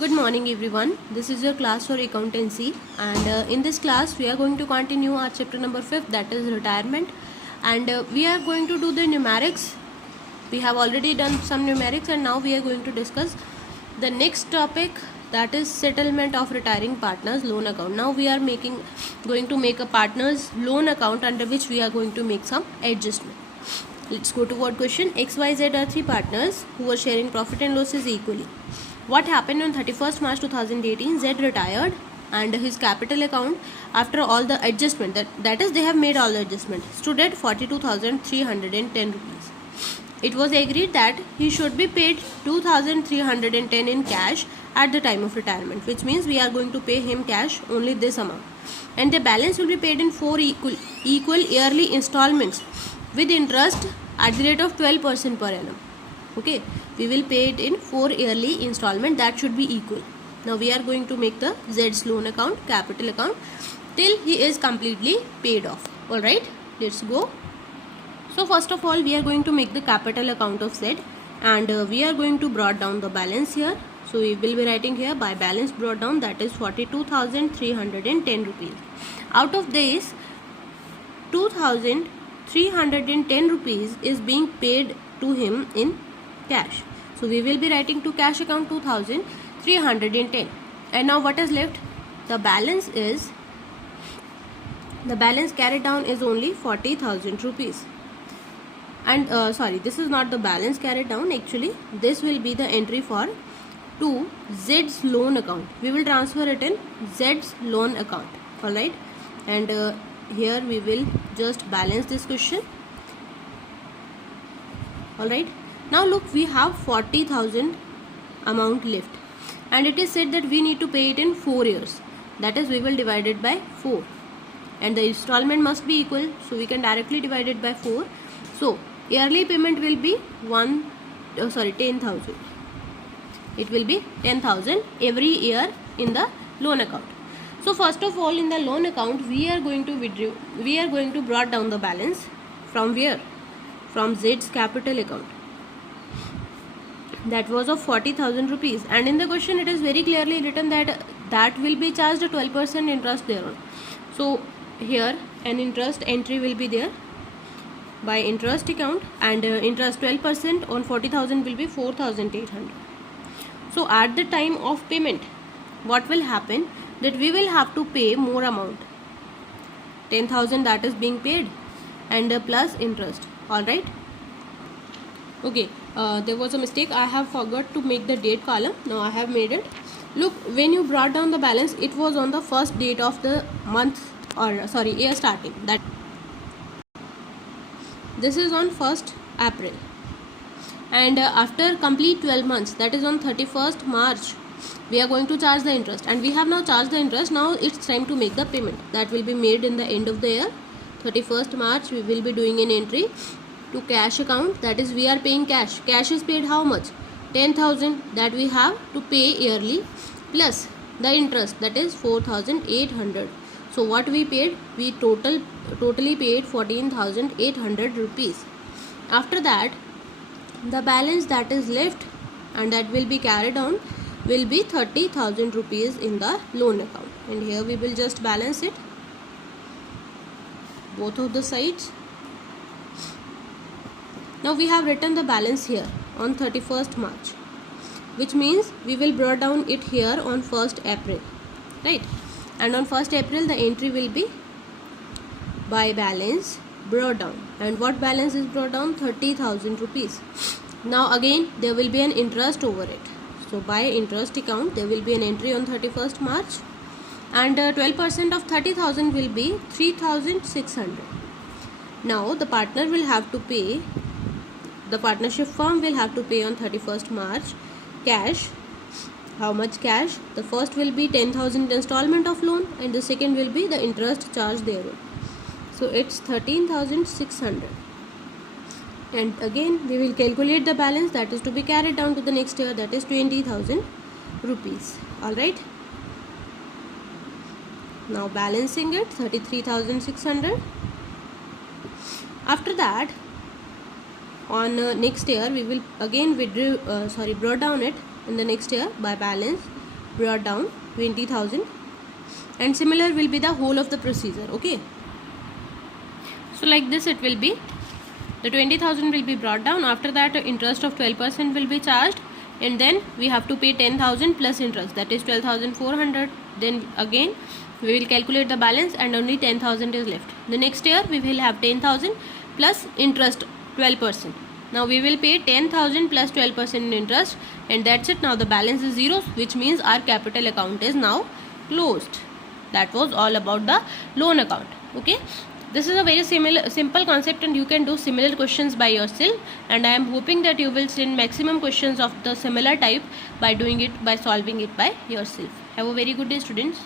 Good morning everyone. This is your class for accountancy, and in this class we are going to continue our chapter number 5, that is retirement, and we are going to do the numerics. We have already done some numerics and now we are going to discuss the next topic, that is settlement of retiring partners loan account. Now we are going to make a partners loan account under which we are going to make some adjustment. Let's go to word question. XYZ are three partners who were sharing profit and losses equally. What happened on 31st March 2018? Z retired and his capital account, after all the adjustment, that is they have made all the adjustment, stood at 42,310 rupees. It was agreed that he should be paid 2,310 in cash at the time of retirement, which means we are going to pay him cash only this amount, and the balance will be paid in 4 equal yearly installments with interest at the rate of 12% per annum. Okay, we will pay it in 4 yearly installment that should be equal. Now we are going to make the Z's loan account, capital account, till he is completely paid off. Alright, let's go. So first of all we are going to make the capital account of Z, and we are going to brought down the balance here. So we will be writing here by balance brought down, that is 42,310 rupees. Out of this 2,310 rupees is being paid to him in cash. So we will be writing to cash account 2,310, and now what is left? The balance carried down is only 40,000 rupees. And sorry, this is not the balance carried down, actually this will be the entry for to Z's loan account. We will transfer it in Z's loan account. Alright, and here we will just balance this question. Alright, now look, we have 40,000 amount left, and it is said that we need to pay it in 4 years, that is we will divide it by 4, and the installment must be equal, so we can directly divide it by 4. So yearly payment will be 10,000. It will be 10,000 every year in the loan account. So first of all, in the loan account we are going to brought down the balance from where? From Z's capital account, that was of 40,000 rupees, and in the question it is very clearly written that will be charged a 12% interest thereon. So here an interest entry will be there by interest account, and interest 12% on 40,000 will be 4,800. So at the time of payment, what will happen, that we will have to pay more amount, 10,000 that is being paid, and plus interest. Alright, okay, there was a mistake, I have forgot to make the date column. Now I have made it. Look, when you brought down the balance, it was on the first date of the month, or sorry, year starting. That this is on 1st April, and after complete 12 months, that is on 31st March, we are going to charge the interest, and we have now charged the interest. Now it's time to make the payment that will be made in the end of the year. 31st March we will be doing an entry to cash account, that is we are paying cash. Cash is paid how much? 10,000 that we have to pay yearly, plus the interest, that is 4,800. So what we paid? We totally paid 14,800 rupees. After that, the balance that is left and that will be carried on will be 30,000 rupees in the loan account, and here we will just balance it both of the sides. Now we have written the balance here on 31st March, which means we will brought down it here on 1st April, right? And on 1st April the entry will be by balance brought down, and what balance is brought down? 30,000 rupees. Now again there will be an interest over it, so by interest account there will be an entry on 31st March, and 12% of 30,000 will be 3,600. Now the partner will have to pay, the partnership firm will have to pay on 31st March cash. How much cash? The first will be 10,000 installment of loan, and the second will be the interest charge thereon. So it's 13,600, and again we will calculate the balance that is to be carried down to the next year, that is 20,000 rupees. Alright, now balancing it, 33,600. After that, on next year we will again brought down it in the next year by balance brought down 20,000, and similar will be the whole of the procedure. Okay, so like this it will be. The 20,000 will be brought down. After that, interest of 12% will be charged, and then we have to pay 10,000 plus interest, that is 12,400. Then again we will calculate the balance, and only 10,000 is left. The next year we will have 10,000 plus interest 12%. Now we will pay 10,000 plus 12% in interest, and that's it. Now the balance is 0, which means our capital account is now closed. That was all about the loan account. Okay, this is a very simple concept, and you can do similar questions by yourself, and I am hoping that you will send maximum questions of the similar type by doing it, by solving it by yourself. Have a very good day, students.